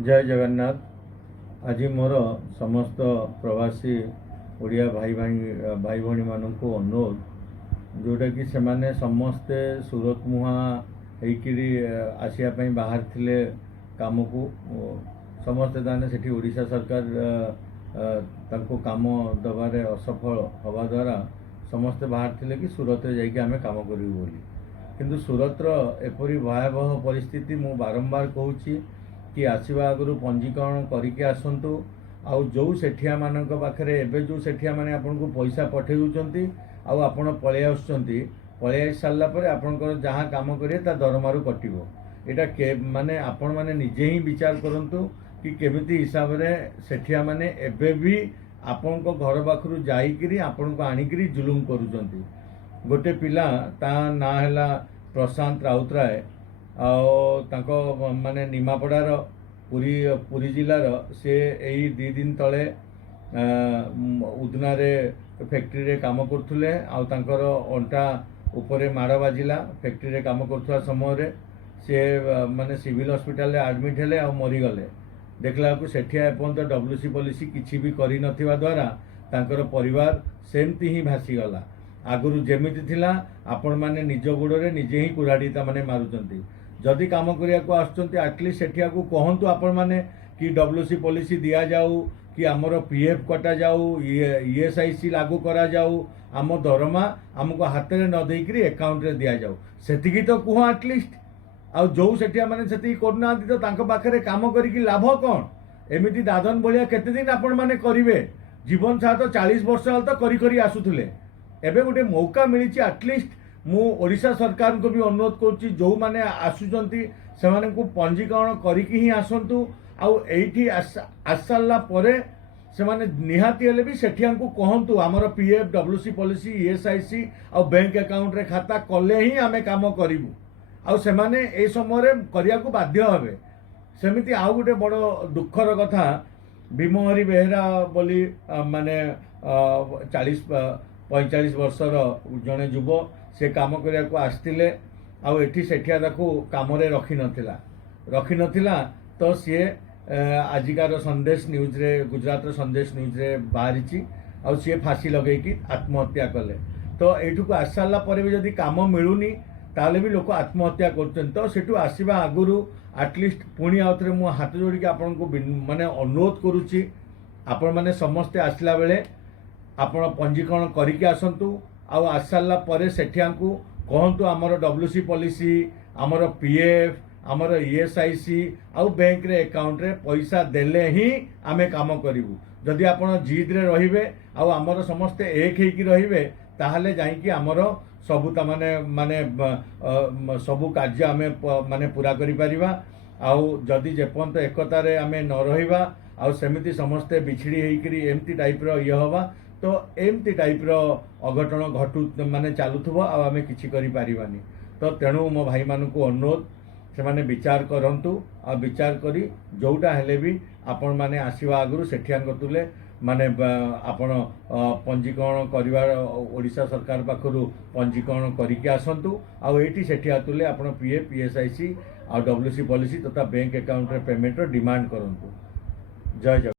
जय जगन्नाथ। आज मोर समस्त प्रवासी ओडिया भाई भाई भाई मानक अनुरोध जोटा कि सेमाने समस्ते सूरत मुहा होकरी आसवाई बाहर थिले काम को समस्ते ताने सेठी ओडिशा सरकार तांको काम दबारे असफल हवा द्वारा समस्ते बाहर थिले कि सूरत जाइए आम काम करूँ बोली किंतु सूरतर एपरी भयावह परिस्थिति मु बारंबार कहूँ कि आसवा आगु पंजीकरण करके आसतु आउ जो सेठिया मान पाखे एवं जो सेठिया मैंने आपन को पैसा पठे दूसरी आपण पलि आई सारापर आपंकर जहाँ कम करेंगे ता दरमारू कटो यहाँ माने आपण मैंने निजे ही विचार करूँ कि केमिति हिसाब से सेठिया मैंने एबे भी आपण को घर पाखु जाइकरी आपण को आणिकी जुलुम करुँच। गोटे पिला ता ना है प्रशांत राउतराय माने निमापड़ार पुरी पुरी जिलार से यही 2 दिन तले उदना फैक्ट्री रे काम करथुले आउर अंटा उपरे माड़ बाजिला फैक्ट्री रे काम करथुवा समय रे से माने सिविल हॉस्पिटल रे एडमिट हेले आ मरीगले देखला को सेठिया एपंत डब्ल्यूसी पॉलिसी किछि भी करि नथिबा द्वारा तांकर परिवार सेमती ही भासीगला। आगुरु जेमिति थिला आपण माने निज गोड़े निजे ही कुराड़ी माने मारुचंती जदि कम करने आसुँच आटलिस्ट सेठिया को कहतु आपण मैंने कि डब्ल्यूसी पॉलिसी दि जाऊ कि आमर पीएफ कटा जाऊ ईएसआईसी लागू करा जाऊ आम दरमा आमको हाथ में न देकरी अकाउंट रे दि जाऊ सेतिकी तो कह आटलिस्ट आ जो सेठिया मैंने से करना तो तांको पाखरे काम करी लाभ कौन एमती दादन भाया केते दिन आपण मैंने करेंगे जीवन सारा तो 40 वर्ष तो करी आसुले एबे गोटे मौका मिली आटलिस्ट मु ओडिशा सरकार को भी अनुरोध करुच्ची जो माने आसुचंती से माने को पंजीकरण करिकी ही आसंतु आउ एठी आसाला परे से माने निहाती हेले भी सेठिया को कहंतु हमर पीएफ डब्ल्यूसी पॉलिसी ईएसआईसी आ बैंक अकाउंट रे खाता कले ही आमे काम करिवु आ से माने ए समय रे करिया को बाध्य हेबे। सेमिति आउ गोटे बड़ दुखर कथा भीमहरी बेहेरा बोली माने 40-45 वर्षर जड़े युव से काम करने को आसते आठी सेठिया काम रखी नथिला तो सी आजिकार संदेश न्यूज रे गुजरात संदेश न्यूज रे बाहरी आ सी फांसी लगे आत्महत्या कले तो यू को आस सारा पर भी जदि काम मिलूनी ताले भी लोक आत्महत्या कर तो सेठू आसवा आगुरी आटलिस्ट पुणी आउ थे मु हाथ जोड़ी आपन को माने अनुरोध करुच्ची आपण मैंने समस्ते आसला बेले आपण पंजीकरण करके आसतु आस सारा पर सेठिया को कहतु आमर डब्ल्यूसी पॉलिसी आमर पीएफ आमर ईएसआईसी आउ बैंक रे अकाउंट रे पैसा देले ही आमे काम करिवु जदि आपण जिद रे रहिबे आमर समस्ते एक हेकी रहिबे ताहले जाइकी आमर सबु माने माने सबु कार्य आमे माने पूरा करि परिबा आउ जदि जेपंत एकता रे आमे न रहिबा आउ सेमिति समस्ते बिछड़ी हेकरी एमती टाइप रो ये हवा तो एमती टाइप रो अघटन घटू माने चलुथबो आमे किछि करि पारिबानी तो तेणु मो भाई मान को अनुरोध से माने विचार करंतु आ विचार करी जोटा हेले भी आपण माने आसीबा आगुरु सेठिया तुले माने आपण पंजीकरण करिवार ओडिशा सरकार पाखरु पंजीकरण करिके आसंतु आ एठी सेठिया तुले आपण पीएफ पीएसआईसी आ डब्ल्यूसी पॉलिसी तथा बैंक अकाउंट रे पेमेंट रो डिमांड करंतु। जय जगन्नाथ।